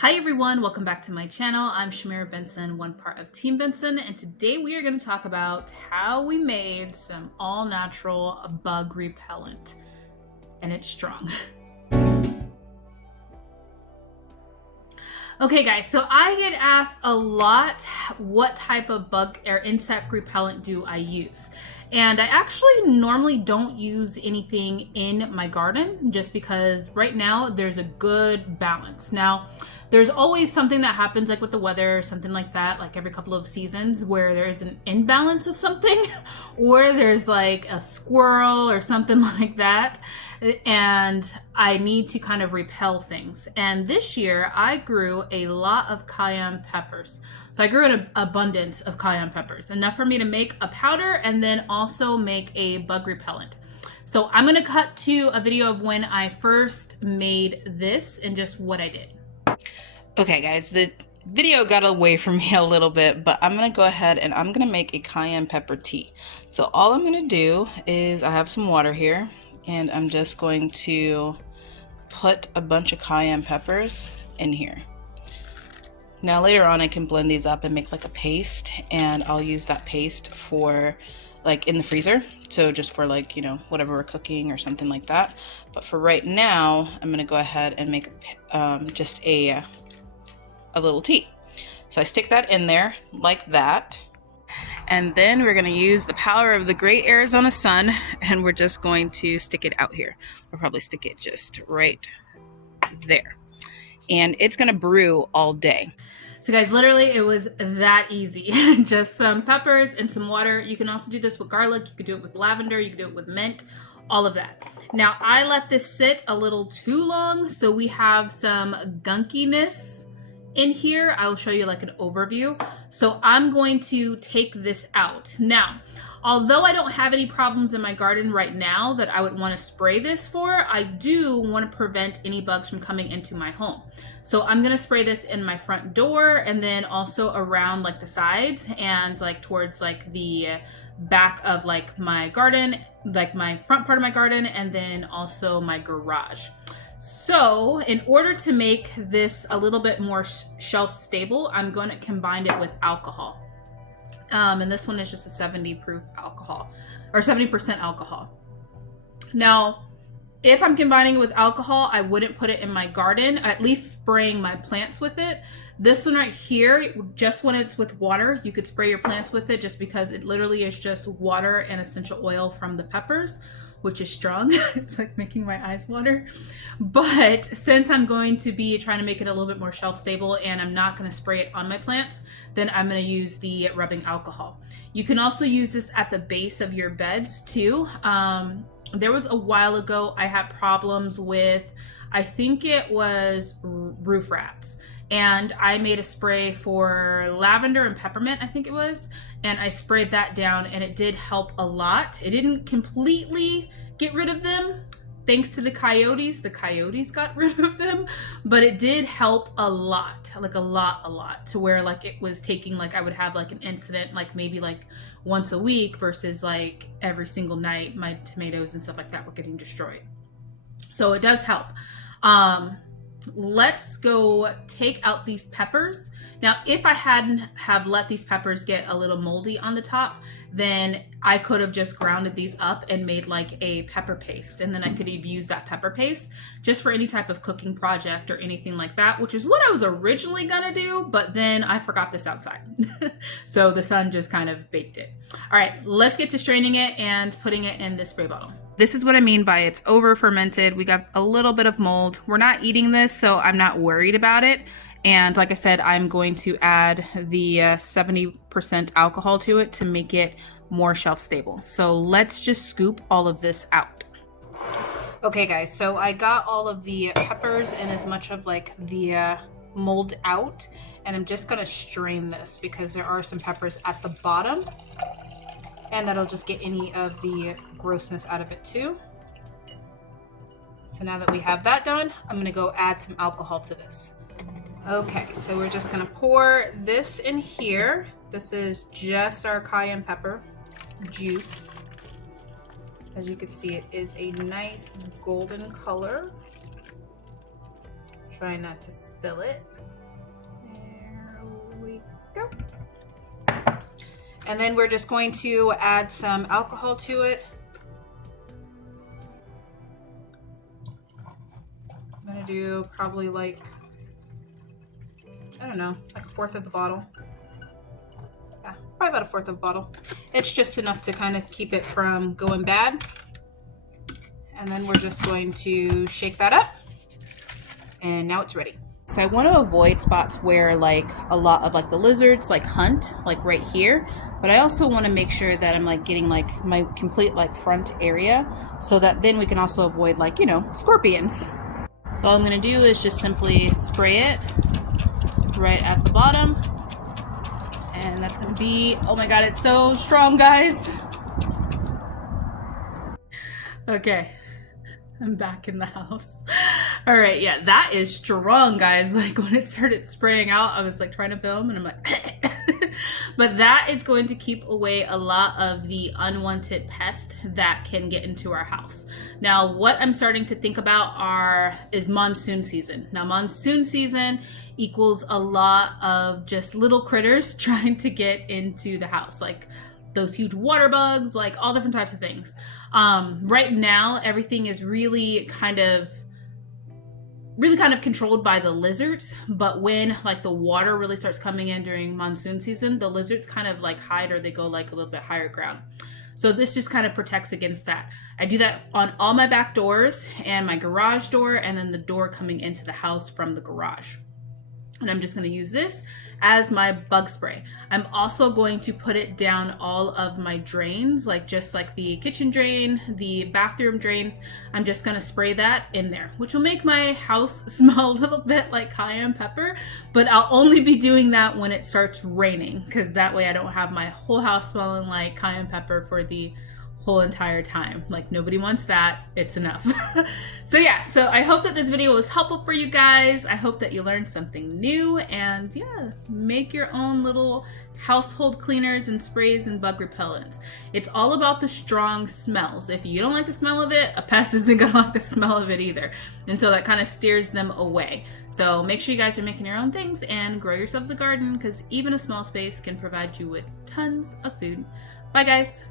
Hi everyone, welcome back to my channel. I'm Shamira Benson, one part of Team Benson, and today we are going to talk about how we made some all-natural bug repellent, and it's strong. Okay guys, so I get asked a lot what type of bug or insect repellent do I use. And I actually normally don't use anything in my garden just because right now there's a good balance. Now, there's always something that happens like with the weather or something like that, like every couple of seasons where there is an imbalance of something or there's like a squirrel or something like that. And I need to kind of repel things. And this year I grew a lot of cayenne peppers. So I grew an abundance of cayenne peppers, enough for me to make a powder and then also make a bug repellent. So I'm gonna cut to a video of when I first made this and just what I did. Okay guys, the video got away from me a little bit, but I'm gonna go ahead and I'm gonna make a cayenne pepper tea. So all I'm gonna do is I have some water here and I'm just going to put a bunch of cayenne peppers in here. Now later on I can blend these up and make like a paste, and I'll use that paste for like in the freezer, so just for like, you know, whatever we're cooking or something like that. But for right now I'm gonna go ahead and make just a little tea. So I stick that in there like that. And then we're gonna use the power of the great Arizona sun and we're just going to stick it out here. We'll probably stick it just right there. And it's gonna brew all day. So guys, literally it was that easy. Just some peppers and some water. You can also do this with garlic. You could do it with lavender. You could do it with mint, all of that. Now I let this sit a little too long, so we have some gunkiness in here. I'll show you like an overview. So I'm going to take this out. Now, although I don't have any problems in my garden right now that I would want to spray this for, I do want to prevent any bugs from coming into my home. So I'm going to spray this in my front door and then also around like the sides and like towards like the back of like my garden, like my front part of my garden, and then also my garage. So in order to make this a little bit more shelf stable, I'm going to combine it with alcohol. And this one is just a 70 proof alcohol, or 70% alcohol. Now, if I'm combining it with alcohol, I wouldn't put it in my garden, at least spraying my plants with it. This one right here, just when it's with water, you could spray your plants with it just because it literally is just water and essential oil from the peppers, which is strong. It's like making my eyes water. But since I'm going to be trying to make it a little bit more shelf stable and I'm not gonna spray it on my plants, then I'm gonna use the rubbing alcohol. You can also use this at the base of your beds too. There was a while ago I had problems with, I think it was roof rats. And I made a spray for lavender and peppermint, I think it was, and I sprayed that down and it did help a lot. It didn't completely get rid of them, thanks to the coyotes. The coyotes got rid of them, but it did help a lot, like a lot, to where like it was taking, like I would have like an incident like maybe like once a week versus like every single night my tomatoes and stuff like that were getting destroyed. So it does help. Let's go take out these peppers. Now, if I hadn't have let these peppers get a little moldy on the top, then I could have just grounded these up and made like a pepper paste. And then I could have used that pepper paste just for any type of cooking project or anything like that, which is what I was originally gonna do, but then I forgot this outside. So the sun just kind of baked it. All right, let's get to straining it and putting it in this spray bottle. This is what I mean by it's over fermented. We got a little bit of mold. We're not eating this, so I'm not worried about it. And like I said, I'm going to add the 70% alcohol to it to make it more shelf stable. So let's just scoop all of this out. Okay guys, so I got all of the peppers and as much of like the mold out, and I'm just gonna strain this because there are some peppers at the bottom. And that'll just get any of the grossness out of it too. So now that we have that done, I'm gonna go add some alcohol to this. Okay, so we're just gonna pour this in here. This is just our cayenne pepper juice. As you can see, it is a nice golden color. Trying not to spill it. There we go. And then we're just going to add some alcohol to it. I'm gonna do probably like, I don't know, like 1/4 of the bottle. Yeah, probably about 1/4 of a bottle. It's just enough to kind of keep it from going bad. And then we're just going to shake that up. And now it's ready. So I want to avoid spots where like a lot of like the lizards like hunt, like right here. But I also want to make sure that I'm like getting like my complete like front area, so that then we can also avoid like, you know, scorpions. So all I'm going to do is just simply spray it right at the bottom. And that's going to be, oh my God, it's so strong, guys. Okay. I'm back in the house. All right, yeah, that is strong, guys. Like when it started spraying out, I was like trying to film and I'm like, but that is going to keep away a lot of the unwanted pests that can get into our house. Now, what I'm starting to think about is monsoon season. Now, monsoon season equals a lot of just little critters trying to get into the house, like those huge water bugs, like all different types of things. Right now, everything is really kind of controlled by the lizards, but when like the water really starts coming in during monsoon season, the lizards kind of like hide, or they go like a little bit higher ground. So this just kind of protects against that. I do that on all my back doors and my garage door, and then the door coming into the house from the garage. And I'm just going to use this as my bug spray. I'm also going to put it down all of my drains, like just like the kitchen drain, the bathroom drains. I'm just going to spray that in there, which will make my house smell a little bit like cayenne pepper, but I'll only be doing that when it starts raining, because that way I don't have my whole house smelling like cayenne pepper for the whole entire time. Like nobody wants that. It's enough. So yeah, so I hope that this video was helpful for you guys. I hope that you learned something new, and yeah, make your own little household cleaners and sprays and bug repellents. It's all about the strong smells. If you don't like the smell of it, a pest isn't gonna like the smell of it either. And so that kind of steers them away. So make sure you guys are making your own things and grow yourselves a garden, because even a small space can provide you with tons of food. Bye guys.